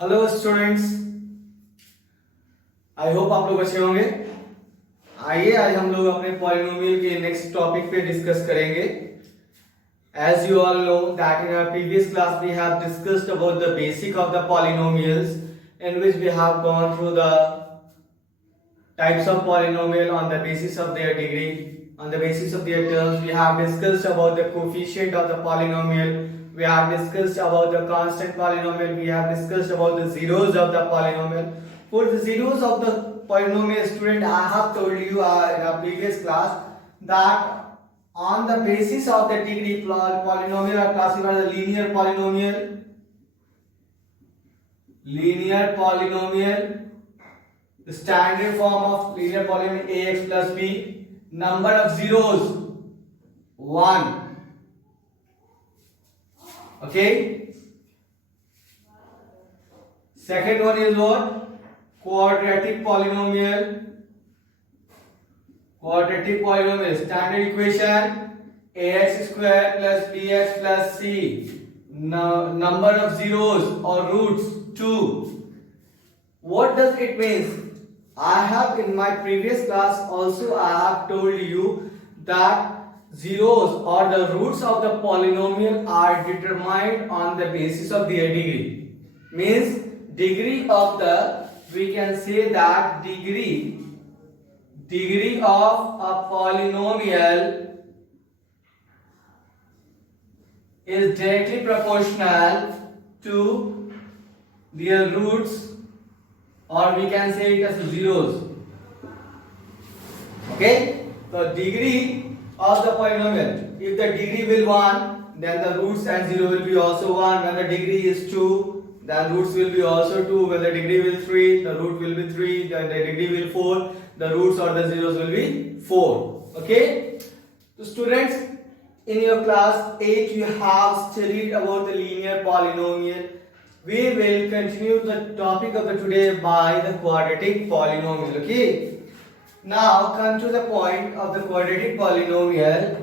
Hello students, I hope आप लोग अच्छे होंगे। आइए आज हम लोग अपने पॉलिनोमियल के नेक्स्ट टॉपिक पे डिस्कस करेंगे। As you all know that in our previous class we have discussed about the basic of the polynomials, in which we have gone through the types of polynomial on the basis of their degree, on the basis of their terms. We have discussed about the coefficient of the polynomial. We have discussed about the constant polynomial. We have discussed about the zeros of the polynomial. For the zeros of the polynomial, student, I have told you in our previous class that on the basis of the degree, polynomial are classified as a linear polynomial, the standard form of linear polynomial ax plus b, number of zeros 1. Okay. Second one is what? Quadratic polynomial. Standard equation ax square plus bx plus c. Number of zeros or roots 2. What does it mean? I have in my previous class also I have told you that zeros or the roots of the polynomial are determined on the basis of their degree. Means degree of the, we can say that degree of a polynomial is directly proportional to their roots, or we can say it as zeros. Okay, so degree of the polynomial, if the degree will 1, then the roots and 0 will be also 1. When the degree is 2, then roots will be also 2. When the degree will 3, the root will be 3. Then the degree will 4, the roots or the zeros will be 4. Okay, so students, in your class 8 you have studied about the linear polynomial. We will continue the topic of the today by the quadratic polynomial. Okay, now come to the point of the quadratic polynomial.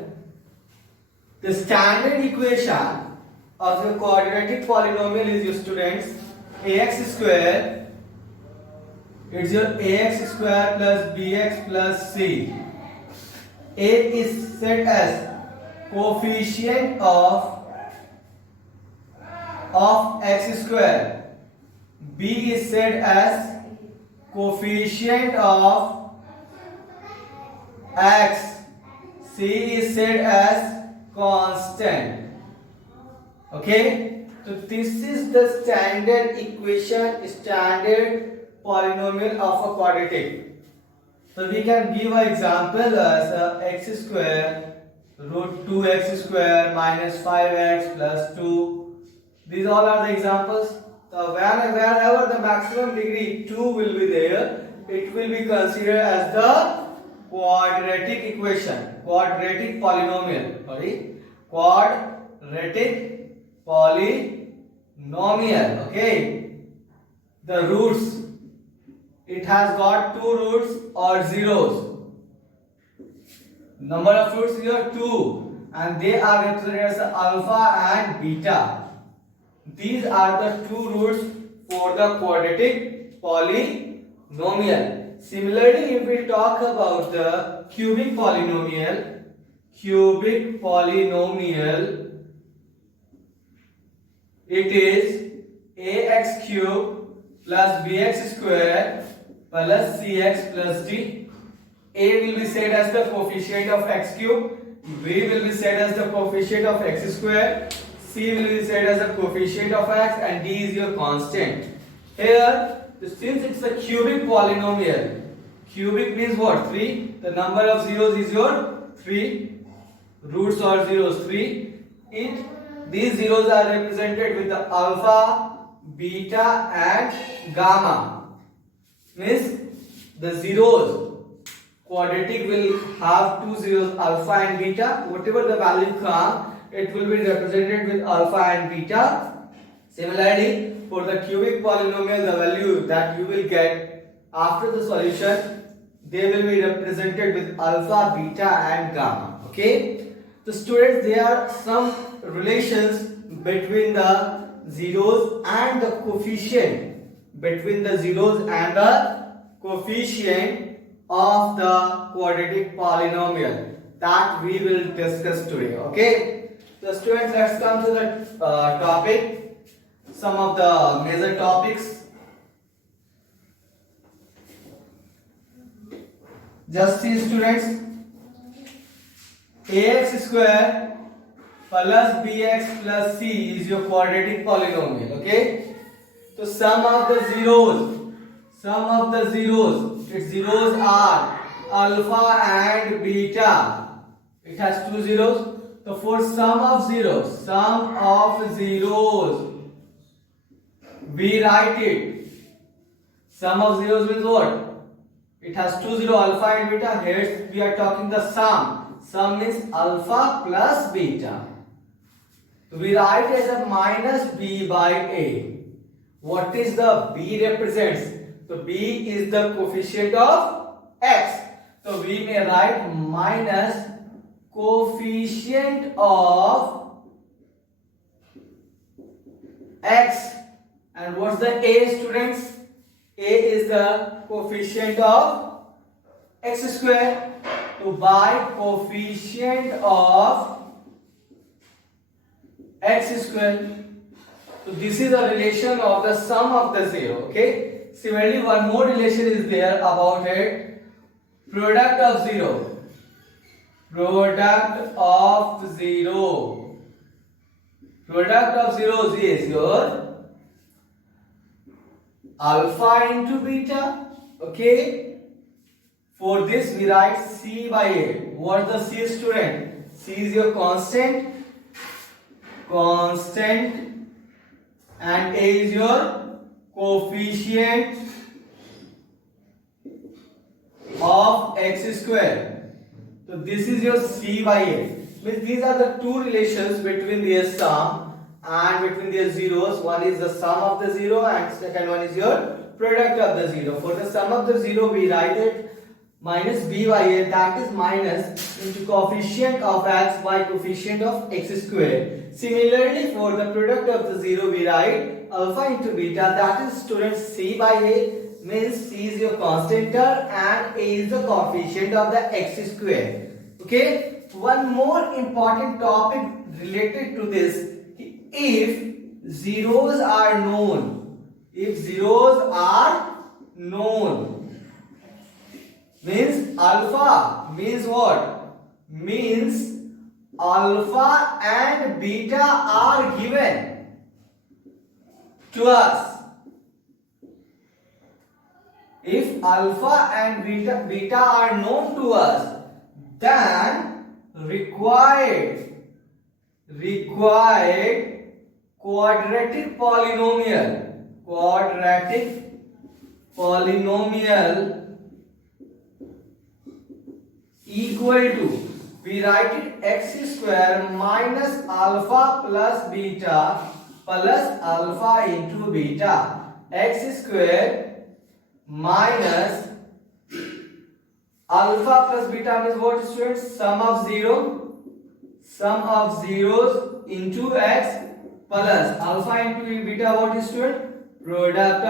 The standard equation of the quadratic polynomial is, your students, ax square. It's your ax square plus bx plus c. A is set as coefficient of x square. B is set as coefficient of x. C is set as constant. Okay, so this is the standard equation, standard polynomial of a quadratic. So we can give an example as x square root 2x square minus 5x plus 2. These all are the examples. So wherever the maximum degree 2 will be there, it will be considered as the quadratic equation, quadratic polynomial. Sorry, quadratic polynomial. Okay, the roots, it has got 2 roots or zeros. Number of roots here 2, and they are represented as alpha and beta. These are the 2 roots for the quadratic polynomial. Similarly, if we talk about the cubic polynomial, it is ax cube plus bx square plus cx plus d. A will be said as the coefficient of x cube, B will be said as the coefficient of x square, C will be said as the coefficient of x, and D is your constant. Here, since it's a cubic polynomial, cubic means what? 3. The number of zeros is your 3. Roots or zeros 3. These zeros are represented with the alpha, beta, and gamma. Means the zeros, quadratic will have 2 zeros, alpha and beta. Whatever the value comes, it will be represented with alpha and beta. Similarly, for the cubic polynomial, the value that you will get after the solution, they will be represented with alpha, beta, and gamma. Okay, so students, there are some relations between the zeros and the coefficient, between the zeros and the coefficient of the quadratic polynomial that we will discuss today. Okay, so students, let's come to the topic, some of the major topics. Just see students, ax square plus bx plus c is your quadratic polynomial. Okay, so sum of the zeros, its zeros are alpha and beta. It has two zeros. So for sum of zeros, we write it. Sum of zeros means what? It has two zero, alpha and beta. Here we are talking the sum. Sum means alpha plus beta. So we write it as a minus b by a. What is the b represents? So b is the coefficient of x. So we may write minus coefficient of x. And what's the a, students? A is the coefficient of x square. So by coefficient of x square. So this is a relation of the sum of the zero. Okay. Similarly, one more relation is there about it. Product of zero. Product of zero. Product of zeros is your alpha into beta. Okay. For this we write c by a. What is the c, student? C is your constant. And a is your coefficient of x square. So this is your c by a. Means these are the two relations between their sum and between their zeros. One is the sum of the zero and second one is your product of the zero. For the sum of the zero we write it minus b by a, that is minus into coefficient of x by coefficient of x square. Similarly, for the product of the zero we write alpha into beta, that is, students, c by a, means c is your constant term and a is the coefficient of the x square. Okay, one more important topic related to this, if zeros are known, means alpha means what? Means alpha and beta are given to us. If alpha and beta are known to us, then required quadratic polynomial equal to, we write it x square minus alpha plus beta plus alpha into beta. X square minus alpha plus beta means what, students? Sum of zeros into x plus alpha into beta, what is, student? Product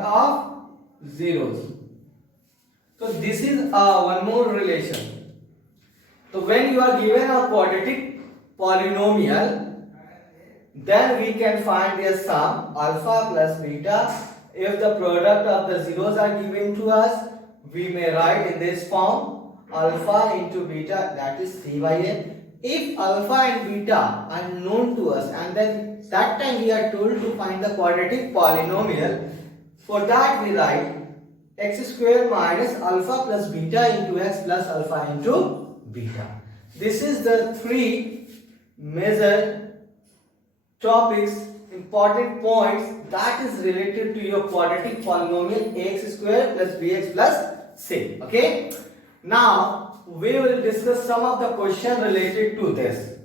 of zeros. So this is one more relation. So when you are given a quadratic polynomial, then we can find their sum alpha plus beta. If the product of the zeros are given to us, we may write in this form alpha into beta, that is c by a. If alpha and beta are known to us, and then that time we are told to find the quadratic polynomial, for that we write x square minus alpha plus beta into x plus alpha into beta. This is the three major topics, important points that is related to your quadratic polynomial ax square plus bx plus c. Okay. Now we will discuss some of the questions related to this.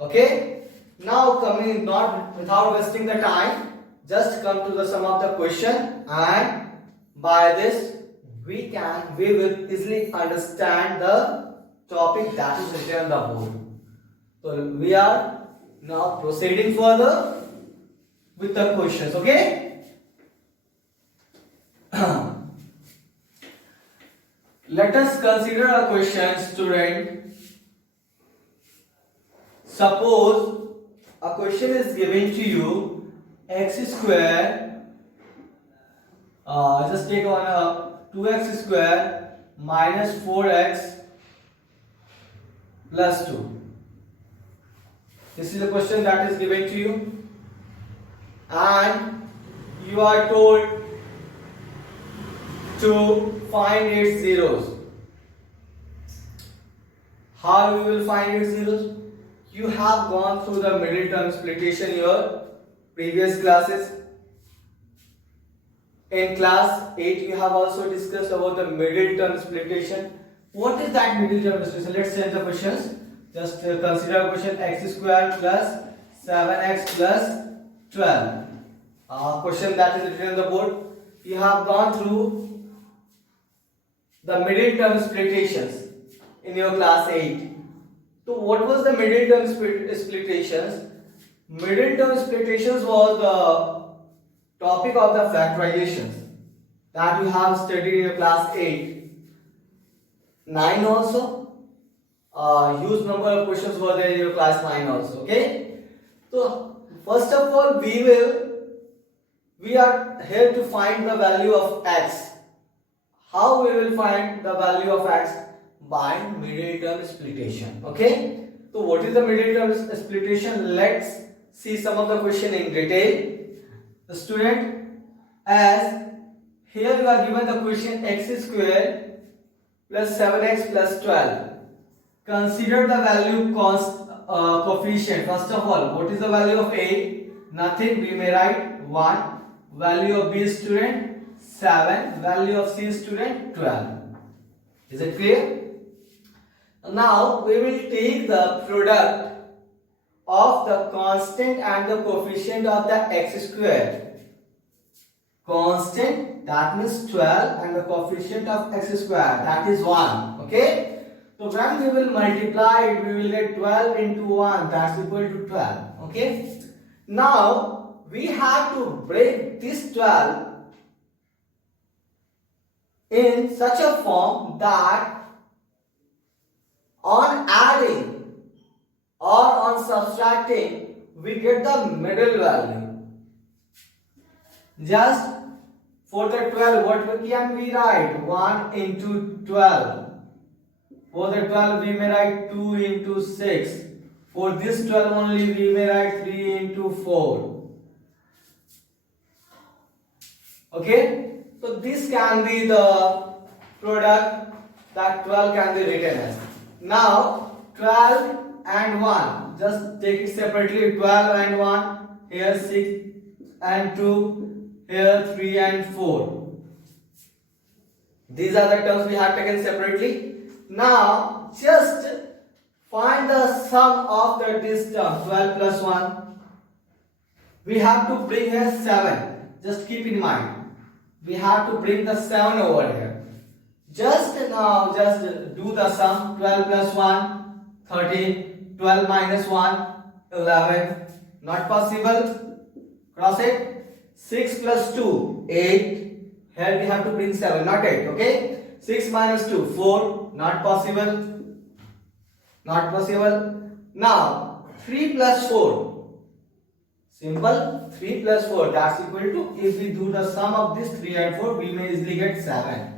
Okay. Now coming, not without wasting the time, just come to the some of the question, and by this we will easily understand the topic that is written on the board. So we are Now proceeding further with the questions, okay? Let us consider a question, student. Suppose a question is given to you, x square, just take on a 2x square minus 4x plus 2. This is a question that is given to you, and you are told to find its zeros. How we will find its zeros? You have gone through the middle term splitation in your previous classes. In class 8, we have also discussed about the middle term splitation. What is that middle term splitation? Let's change the questions. Just consider a question, x square plus 7x plus 12. Question that is written on the board. You have gone through the middle term splitations in your class 8. So what was the middle term splitations? Middle term splitations was the topic of the factorizations that you have studied in your class 8. 9 also. Huge number of questions were there in your class 9 also. Okay. So first of all, we are here to find the value of x. How we will find the value of x? By middle term splitation. Okay. So what is the middle term splitation? Let's see some of the question in detail. The student, as here you are given the question x square plus 7x plus 12. Consider the value coefficient. First of all, what is the value of a? Nothing. We may write 1. Value of b student 7. Value of c student 12. Is it clear? Now we will take the product of the constant and the coefficient of the x square. Constant, that means 12, and the coefficient of x square, that is 1. Okay. So when we will multiply it, we will get 12 into 1, that's equal to 12. Okay. Now we have to break this 12 in such a form that on adding or on subtracting, we get the middle value. Just for the 12, what can we write? 1 into 12. For the 12, we may write 2 into 6. For this 12 only, we may write 3 into 4. Okay? So this can be the product that 12 can be written as. Now 12 and 1, just take it separately. 12 and 1, here 6 and 2, here 3 and 4. These are the terms we have taken separately. Now just find the sum of this term, 12 plus 1. We have to bring here 7. Just keep in mind, we have to bring the 7 over here. Just do the sum. 12 plus 1, 13. 12 minus 1, 11. Not possible. Cross it. 6 plus 2, 8. Here we have to bring 7, not 8. Okay. 6 minus 2, 4. Not possible. Not possible. Now 3 plus 4. Simple. 3 plus 4, that's equal to, if we do the sum of this 3 and 4, we may easily get 7.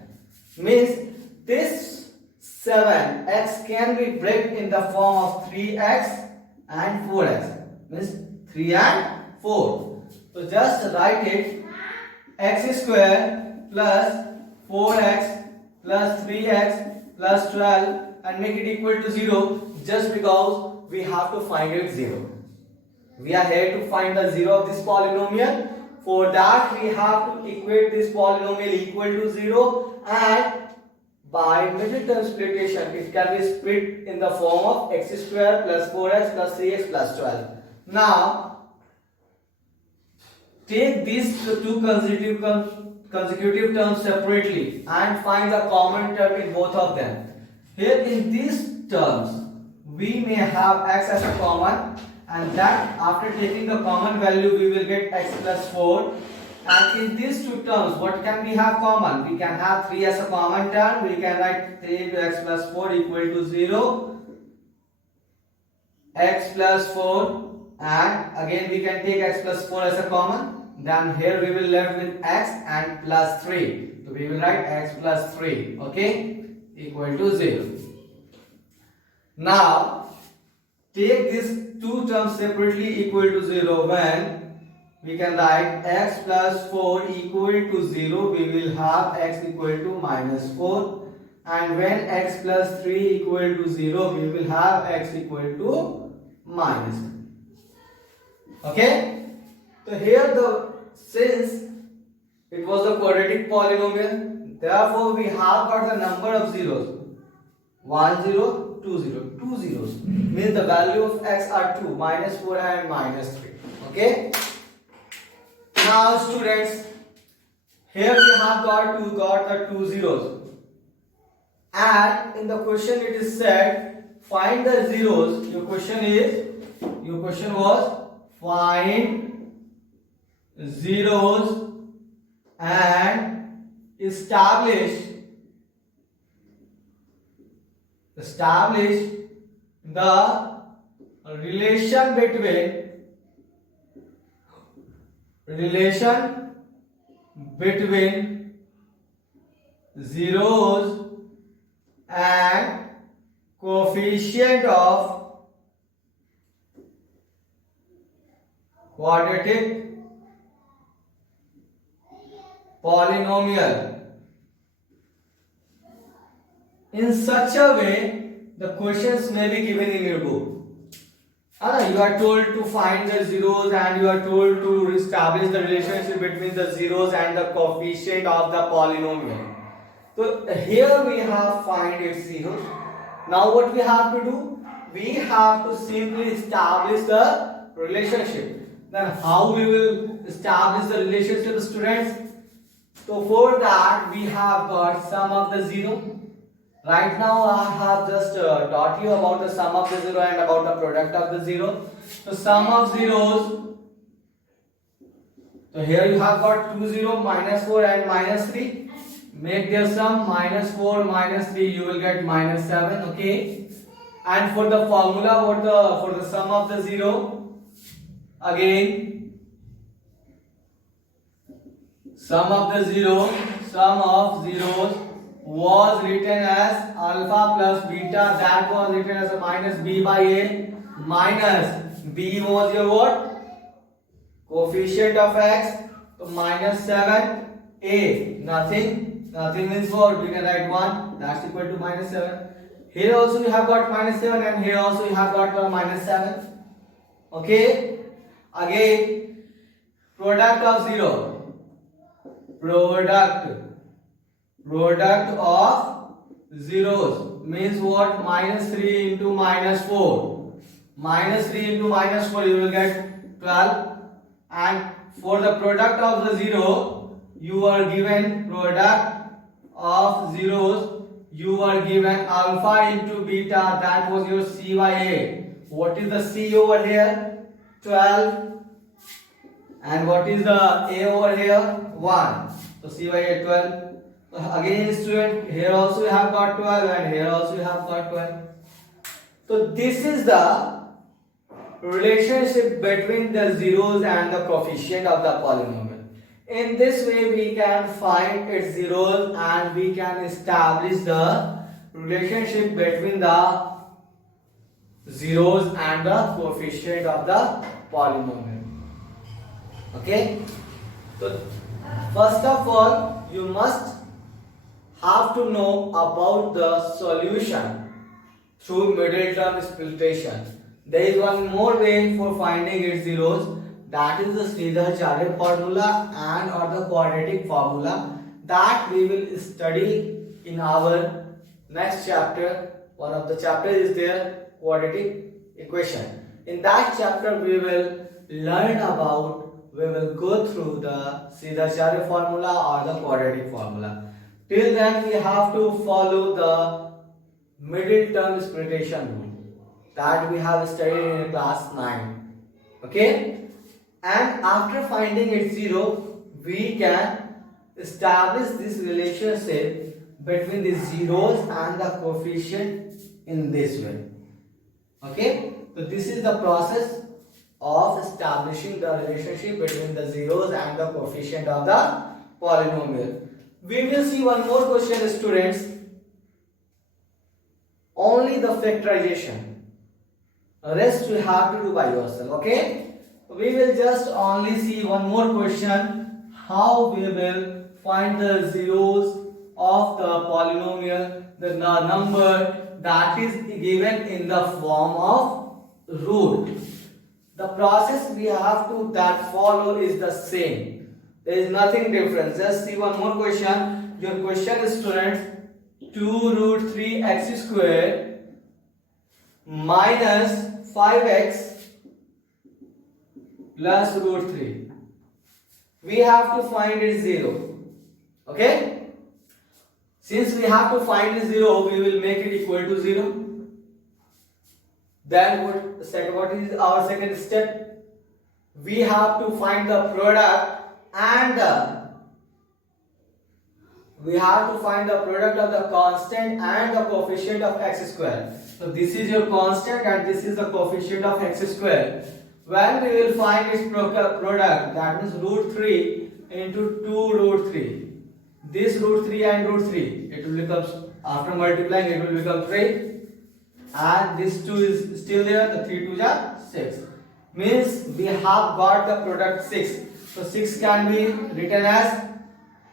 Means this 7x can be broken in the form of 3x and 4x. Means 3 and 4. So just write it, x square plus 4x plus 3x plus 12 and make it equal to 0, just because we have to find it 0. We are here to find the 0 of this polynomial. For that we have to equate this polynomial equal to 0, and by middle term splitation it can be split in the form of x square plus 4x plus 3x plus 12. Now take these two consecutive terms separately and find the common term in both of them. Here in these terms we may have x as a common, and that after taking the common value we will get x plus 4. And in these two terms, what can we have common? We can have 3 as a common term. We can write 3 into x plus 4 equal to 0. X plus 4, and again we can take x plus 4 as a common. Then here we will left with x and plus 3. So we will write x plus 3. Okay, equal to 0. Now take these two terms separately equal to 0 when we can write x plus 4 equal to 0, we will have x equal to minus 4, and when x plus 3 equal to 0, we will have x equal to minus 1. Okay, so here since it was a quadratic polynomial, therefore we have got the number of zeros 1 0 2 0, 2 zeros means the value of x are 2, minus 4 and minus 3. Okay. Now students, here we have got the 2 zeros, and in the question it is said find the zeros. Your question was find zeros and establish the relation between zeros and coefficient of quadratic polynomial in such a way the questions may be given in your book. You are told to find the zeros and you are told to establish the relationship between the zeros and the coefficient of the polynomial. So here we have find its zeros. Now what we have to do? We have to simply establish the relationship. Then how we will establish the relationship, students? So for that we have got sum of the zero. Right now I have just taught you about the sum of the zero and about the product of the zero. So sum of zeros. So here you have got 2 0, minus 4 and minus 3. Make their sum minus 4 minus 3, you will get minus 7. Okay. And for the formula, for the sum of the zero, again sum of zeros was written as alpha plus beta, that was written as a minus b by a, minus b was your what? Coefficient of x, so minus 7, a, nothing means what? We can write 1, that's equal to minus 7. Here also you have got minus 7 and here also you have got minus 7. Okay, again product of zero, product of zeros means what? Minus 3 into minus 4. Minus 3 into minus 4 you will get 12. And for the product of the zero, you are given product of zeros, you are given alpha into beta, that was your c by a. What is the c over here? 12. And what is the a over here? 1. So c by a 12. Again student, here also you have got 12 and here also you have got 12. So this is the relationship between the zeros and the coefficient of the polynomial. In this way we can find its zeros and we can establish the relationship between the zeros and the coefficient of the polynomial. Okay, so first of all you must have to know about the solution through middle term splitation. There is one more way for finding its zeros, that is the Sridhar-Chare formula and or the quadratic formula that we will study in our next chapter. One of the chapters is there, quadratic equation. In that chapter we will go through the Sridhar-Chare formula or the quadratic formula. Till then we have to follow the middle term splitation rule that we have studied in class 9. Okay, and after finding it 0, we can establish this relationship between the zeros and the coefficient in this way. Okay, so this is the process of establishing the relationship between the zeros and the coefficient of the polynomial. We will see one more question, students. Only the factorization. Rest you have to do by yourself. Okay, we will just only see one more question. How we will find the zeros of the polynomial, the number that is given in the form of root. The process we have to that follow is the same. There is nothing different. Just see one more question. Your question is, students, 2 root 3 x square minus 5x plus root 3. We have to find it 0. Okay? Since we have to find it 0, we will make it equal to 0. Then what is our second step? We have to find the product and of the constant and the coefficient of x square. So this is your constant and this is the coefficient of x square. When we will find its product, that means root 3 into 2 root 3. This root 3 and root 3, it will become, after multiplying, it will become 3. And this 2 is still there, the 3 2s are 6. Means we have got the product 6. So 6 can be written as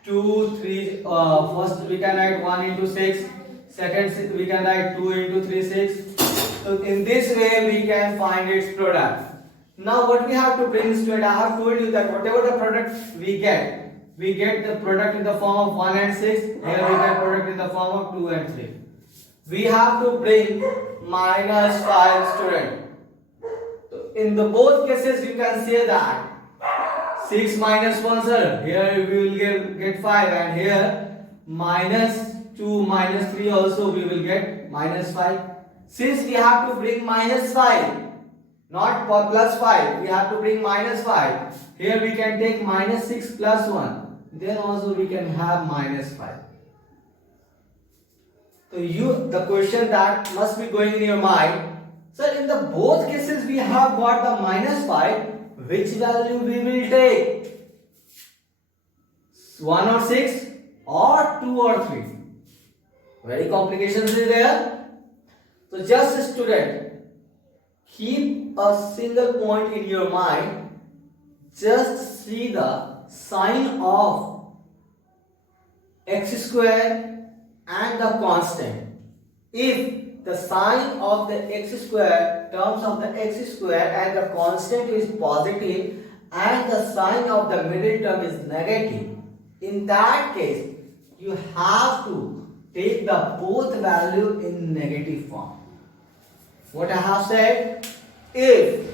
2, 3. First we can write 1 into 6. Second we can write 2 into 3, 6. So in this way we can find its product. Now what we have to bring to it, I have told you that whatever the product we get the product in the form of 1 and 6. Here we get product in the form of 2 and 3. We have to bring minus 5, student. So in the both cases you can say that 6 minus 1, sir. Here we will get 5, and here minus 2 minus 3 also we will get minus 5. Since we have to bring minus 5, not plus 5, we have to bring minus 5. Here we can take minus 6 plus 1. Then also we can have minus 5. So the question that must be going in your mind, sir, in the both cases we have got the minus 5, which value we will take? 1 or 6 or 2 or 3? Very complications is there. So just, student, keep a single point in your mind. Just see the sign of x square and the constant. If the sign of the x square, terms of the x square and the constant is positive and the sign of the middle term is negative, in that case you have to take the both value in negative form. What I have said, if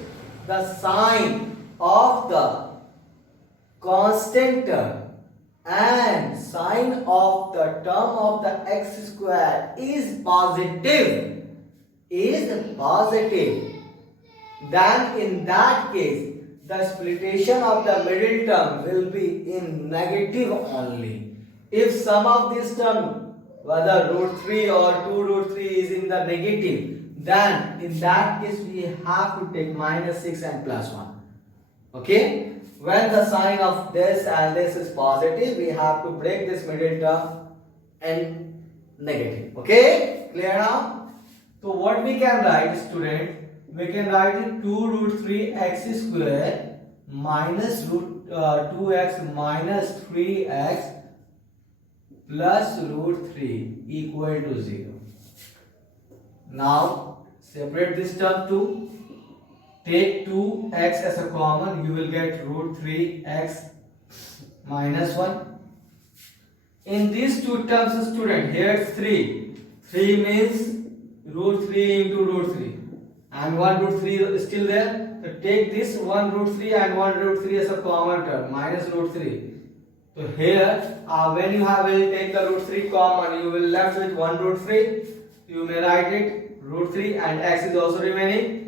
the sign of the constant term and sign of the term of the x square is positive, then in that case the splittation of the middle term will be in negative only. If some of this term, whether root 3 or 2 root 3 is in the negative, then in that case we have to take minus 6 and plus 1. Okay? When the sign of this and this is positive, we have to break this middle term and negative. Okay? Clear now? So what we can write, student? We can write it 2 root 3 x square minus root 2x minus 3x plus root 3 equal to 0. Now separate this term 2. Take 2x as a common, you will get root 3x minus 1. In these two terms, student, here it's 3. 3 means root 3 into root 3. And 1 root 3 is still there. So take this 1 root 3 and 1 root 3 as a common term, minus root 3. So here, when you will take the root 3 common, you will left with 1 root 3. You may write it root 3 and x is also remaining.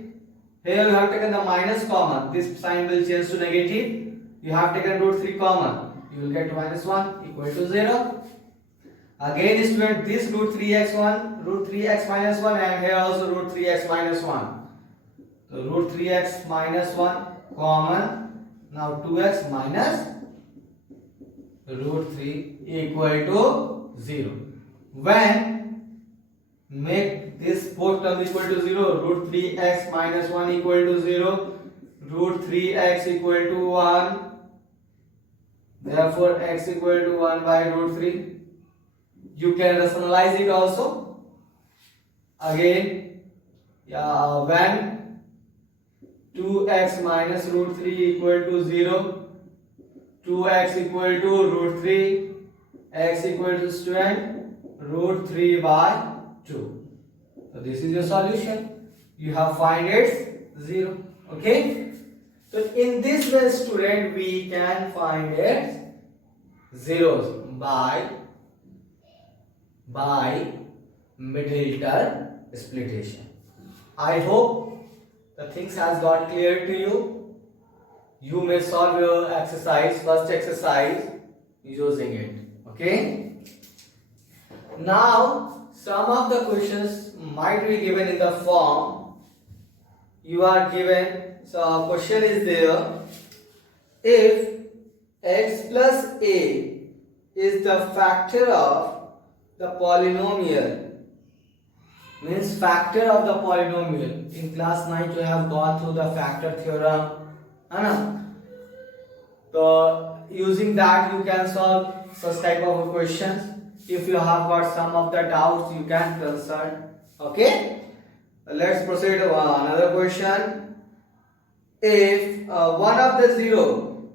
Here you have taken the minus common. This sign will change to negative. You have taken root 3 common. You will get minus 1 equal to 0. Again student, this root 3x1, root 3x minus 1, and here also root 3x minus 1. So root 3x minus 1 common. Now 2x minus root 3 equal to 0. When make this both terms equal to 0, root 3x minus 1 equal to 0, root 3x equal to 1, therefore x equal to 1 by root 3. You can rationalize it also. Again, when 2x minus root 3 equal to 0, 2x equal to root 3, x equal to student root 3 by 2. So this is your solution. You have find its 0. Okay. So in this way student we can find its zeros by middle term splitation. I hope the things has got clear to you. You may solve your exercise, first exercise using it. Okay. Now some of the questions might be given in the form. You are given, so a question is there. If x plus a is the factor of the polynomial, means factor of the polynomial. In class 9 we have gone through the factor theorem. So using that you can solve such type of questions. If you have got some of the doubts, you can consult. Okay. Let's proceed to another question. If one of the zero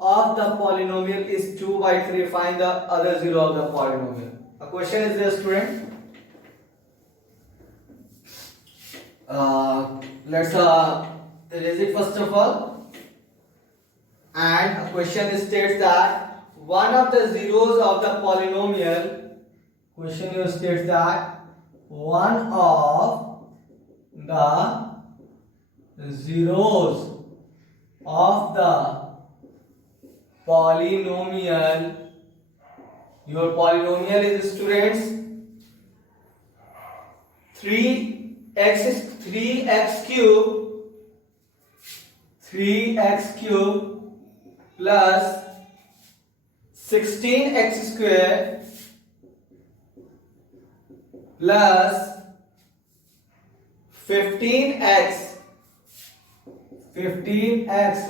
of the polynomial is 2 by 3, find the other zero of the polynomial. A question is there, student. Let's erase it first of all. And a question states that one of the zeros of the polynomial, question here states that one of the zeros of the polynomial, your polynomial is students 3x cube plus 16x square plus 15x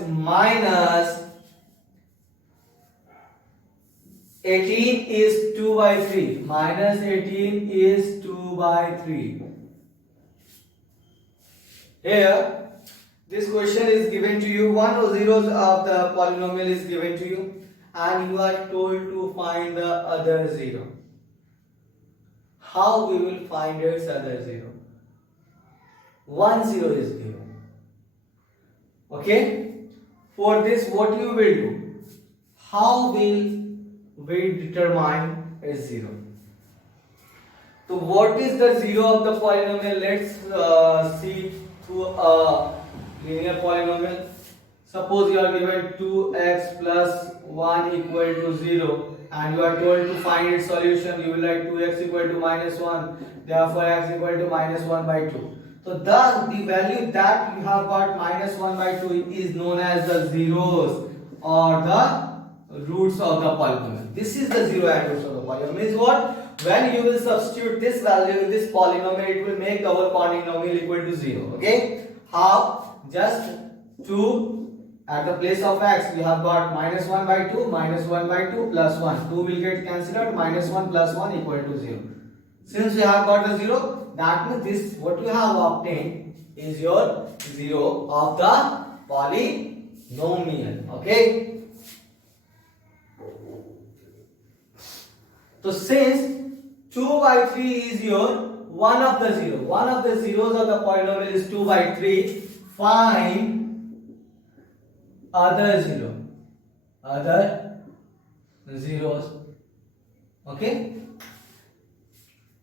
minus 18 is 2 by 3. Minus 18 is 2 by 3. Here, this question is given to you. One of zeros of the polynomial is given to you, and you are told to find the other zero. How we will find its other zero? One zero is given. Okay. For this, what you will do? How will we determine a zero? So what is the zero of the polynomial? Let's see through a linear polynomial. Suppose you are given 2x plus 1 equal to 0 and you are told to find its solution. You will write 2x equal to minus 1, therefore x equal to minus 1 by 2. So the value that you have got minus 1 by 2 is known as the zeros or the roots of the polynomial. This is the zero and roots of the polynomial. Means what? When you will substitute this value in this polynomial, it will make our polynomial equal to 0. Okay? How? Just 2 at the place of x, we have got minus 1 by 2, minus 1 by 2 plus 1. 2 will get cancelled, minus 1 plus 1 equal to 0. Since we have got the 0, that means this what you have obtained is your zero of the polynomial. Okay? So since 2 by 3 is your one of the zero, one of the zeros of the polynomial is 2 by 3, find other zeros. Okay?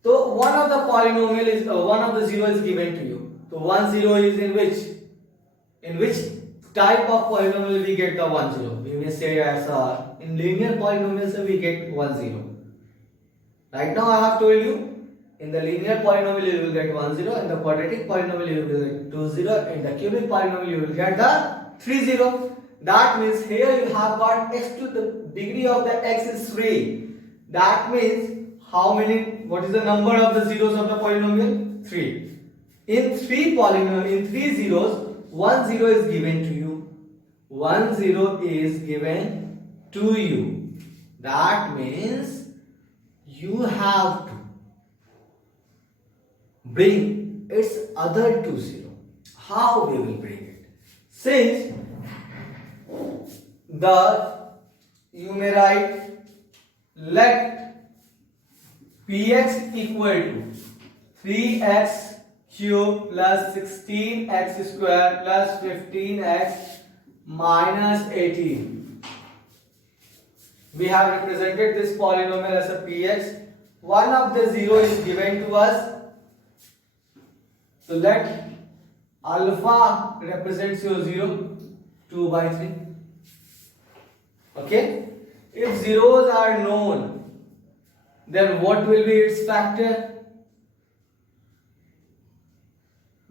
So one of the polynomial is one of the zero is given to you. So 1 0 is in which type of polynomial we get the 1 0? We may say as in linear polynomials we get 1 0. Right now I have told you in the linear polynomial you will get 1 0, in the quadratic polynomial you will get 2 0, in the cubic polynomial you will get the 3 0. That means here you have got x to the degree of the x is 3. That means how many, what is the number of the zeros of the polynomial? 3. In 3 zeros, 1 0 is given to you. 1 0 is given to you. That means you have to bring its other 2 0. How we will bring it? Since you may write let px equal to 3x cube plus 16x square plus 15x minus 18. We have represented this polynomial as a px. One of the 0 is given to us. So let alpha represents your 0, 2 by 3. Okay? If zeros are known, then what will be its factor?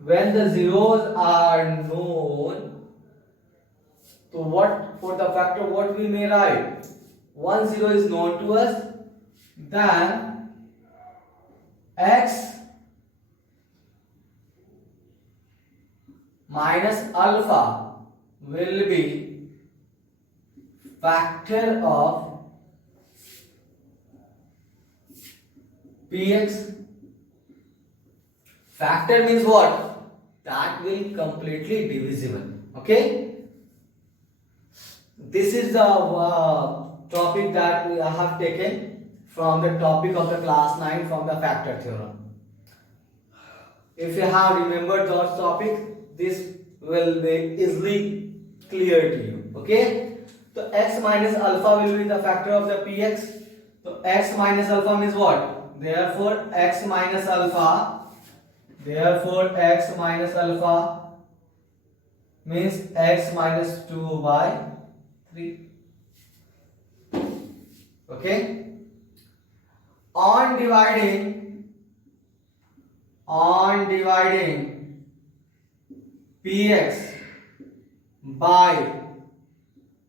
When the zeros are known, so what for the factor what we may write? 1 0 is known to us, then x minus alpha will be factor of px. Factor means what? That will completely divisible. Okay, this is the topic that we have taken from the topic of the class 9 from the factor theorem. If you have remembered that topic, this will be easily clear to you. Okay, so x minus alpha will be the factor of the px. So x minus alpha means what? Therefore x minus alpha means x minus 2 by 3. Okay, on dividing px by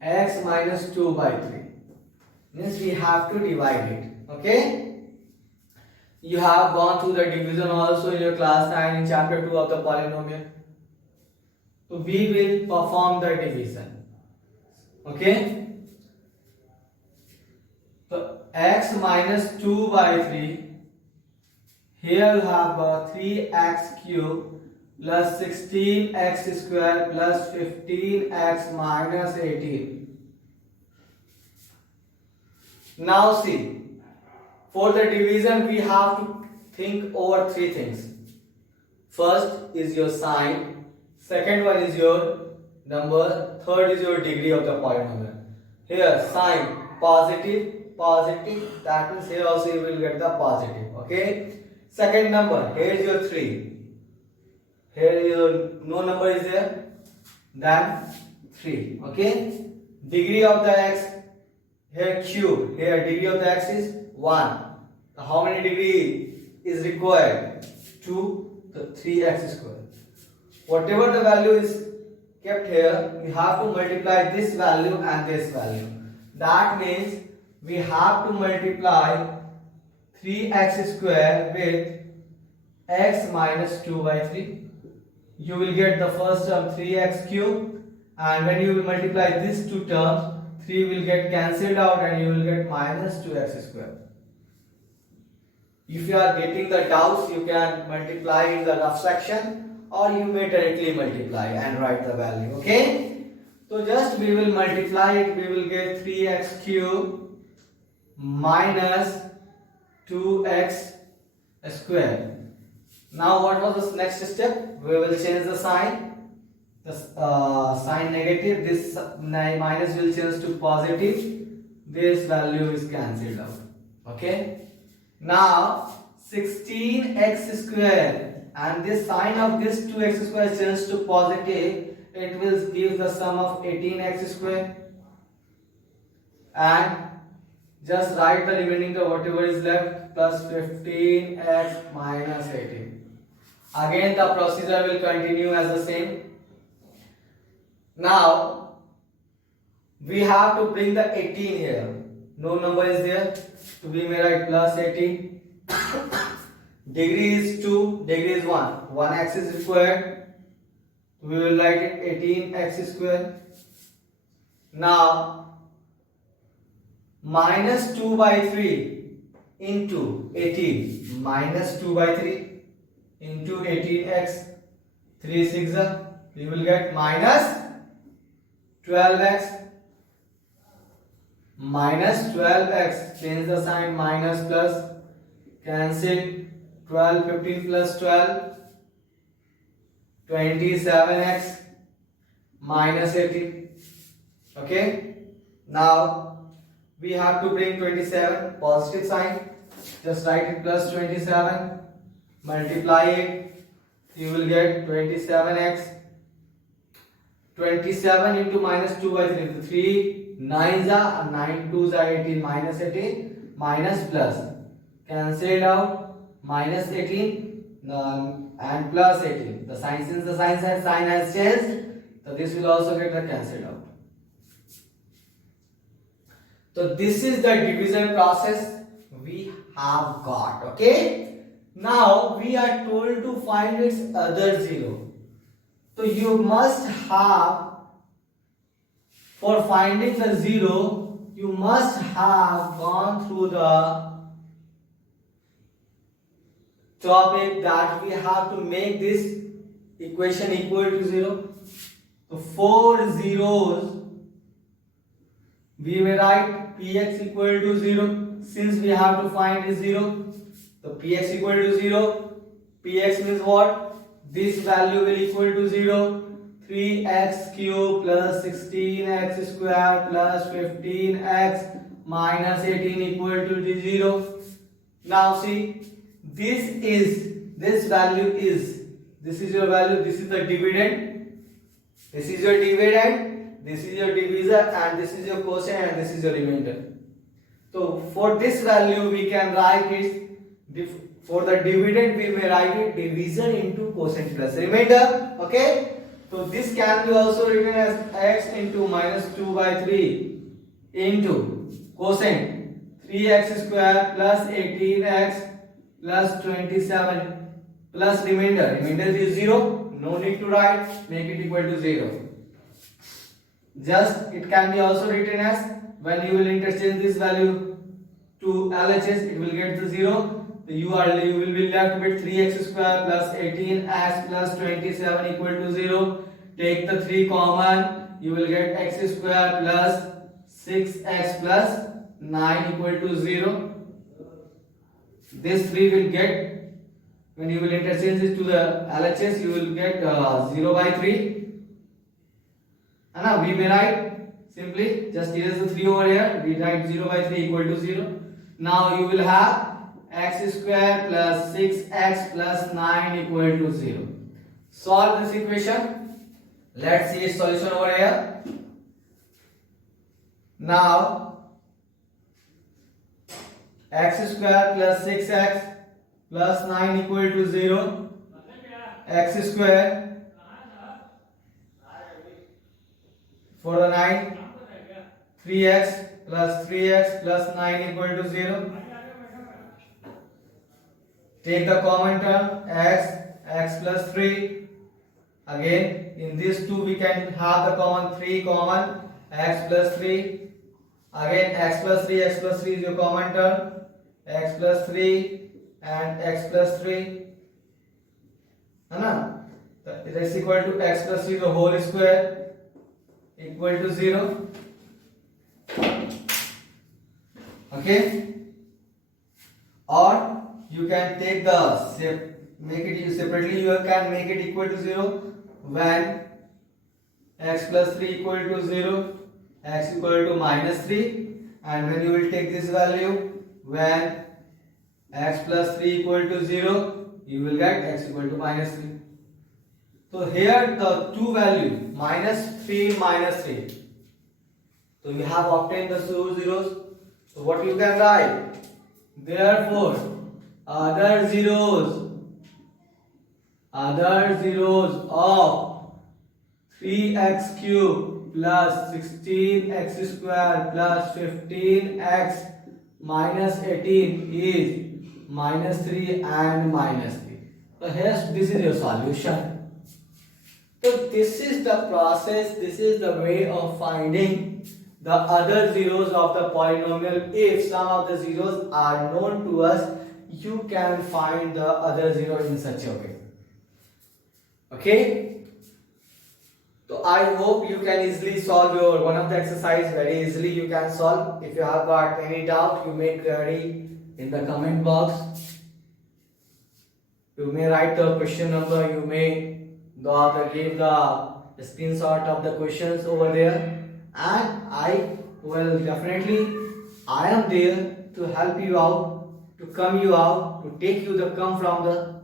x minus 2 by 3 means we have to divide it. Okay, you have gone through the division also in your class 9 in chapter 2 of the polynomial. So we will perform the division. Okay, so x minus 2 by 3, here you have 3x cube plus 16x square plus 15x minus 18. Now see, for the division we have to think over 3 things. First is your sign, second one is your number, third is your degree of the polynomial. Here sign positive, that means here also you will get the positive. Okay, second number, here is your 3, here your no number is there, then 3. Okay, degree of the x, here cube, here degree of the x is 1. How many degree is required? 2, so 3x square. Whatever the value is kept here, we have to multiply this value and this value. That means we have to multiply 3x square with x minus 2 by 3. You will get the first term 3x cube, and when you will multiply these two terms, 3 will get cancelled out and you will get minus 2x square. If you are getting the doubts, you can multiply in the rough section, or you may directly multiply and write the value. Okay, so just we will multiply it, we will get 3x cube minus 2x square. Now what was the next step? We will change the sign. The sign negative, this minus will change to positive, this value is cancelled out. Okay, now 16x square and this sign of this 2x square changes to positive, it will give the sum of 18x square. And just write the remaining term, whatever is left, plus 15x minus 18. Again the procedure will continue as the same. Now we have to bring the 18 here. No number is there, so we may write plus 18. Degree is 2, degree is 1. 1x is squared. We will write it 18x square. Now minus 2 by 3 into 18, minus 2 by 3 into 18x, 3 6, we will get minus 12x. Minus 12x, change the sign, minus plus, cancel, 12 15 plus 12, 27x minus 18. Okay, now we have to bring 27, positive sign, just write it plus 27, multiply it, you will get 27x. 27 into minus 2 by 3, 3 9s are 9 2s are 18, minus 18, minus plus, cancelled out, minus 18 and plus 18. The sign, since the sign has changed, so this will also get cancelled out. So this is the division process we have got. Okay, now we are told to find its other zero. So you must have, for finding the zero, you must have gone through the topic that we have to make this equation equal to 0. So 4 zeros, we may write px equal to 0, since we have to find is 0. So px equal to 0, px means what? This value will equal to 0. 3x cube plus 16x square plus 15x minus 18 equal to 0. Now see, this value is, this is your value, this is the dividend, this is your dividend, this is your divisor, and this is your quotient, and this is your remainder. So for this value we can write it, for the dividend we may write it divisor into quotient plus remainder. Okay, so this can be also written as x into minus 2 by 3 into quotient 3x square plus 18x plus 27 plus remainder. Remainder is 0. No need to write. Make it equal to 0. Just it can be also written as, when you will interchange this value to LHS, it will get to 0. You will be left with 3x square plus 18x plus 27 equal to 0. Take the 3 common, you will get x square plus 6x plus 9 equal to 0. This 3 will get, when you will interchange it to the LHS, you will get 0 by 3. And we may write simply, just erase the 3 over here, we write 0 by 3 equal to 0. Now you will have x square plus 6x plus 9 equal to 0. Solve this equation. Let's see its solution over here. Now x square plus 6x plus 9 equal to 0. X square for the 9, 3x plus 9 equal to 0. Take the common term x plus 3. Again in this 2 we can have the common 3 common, x plus 3. Again x plus 3 is your common term, x plus 3 and x plus 3. It is equal to x plus 3 the whole square equal to 0. Okay, or you can take the make it separately. You can make it equal to 0 when x plus 3 equal to 0, x equal to minus 3, and when you will take this value when x plus 3 equal to 0, you will get x equal to minus 3. So here the two value minus 3 minus 3. So we have obtained the two zeros. So what you can write? Therefore, other zeros of 3x cube plus 16x square plus 15x minus 18 is minus 3 and minus 3. So here this is your solution. So this is the process, this is the way of finding the other zeros of the polynomial. If some of the zeros are known to us, you can find the other zero in such a way. Okay? So I hope you can easily solve your one of the exercise very easily you can solve. If you have got any doubt, you may query in the comment box. You may write the question number, you may give the screenshot of the questions over there, and I will definitely I am there to help you out, to come you out, to take you the come from the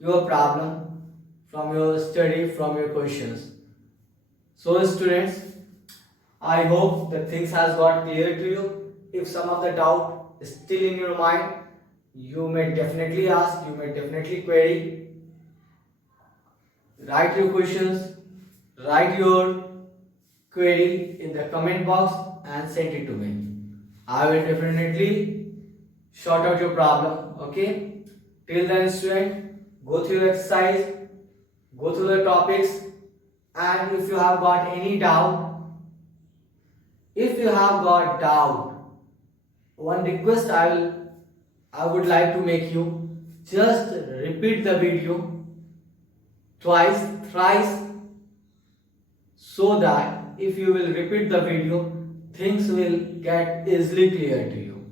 your problem, from your study, from your questions. So students, I hope the things has got clear to you. If some of the doubt is still in your mind, you may definitely ask, you may definitely query. Write your questions, write your query in the comment box and send it to me. I will definitely sort out your problem. Okay? Till then, student, go through your exercise, go through the topics, and if you have got any doubt, one request I would like to make you, just repeat the video twice, thrice, so that if you will repeat the video, things will get easily clear to you.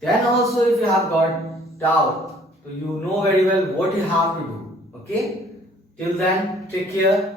Then also if you have got doubt, so you know very well what you have to do. Okay? Till then, take care.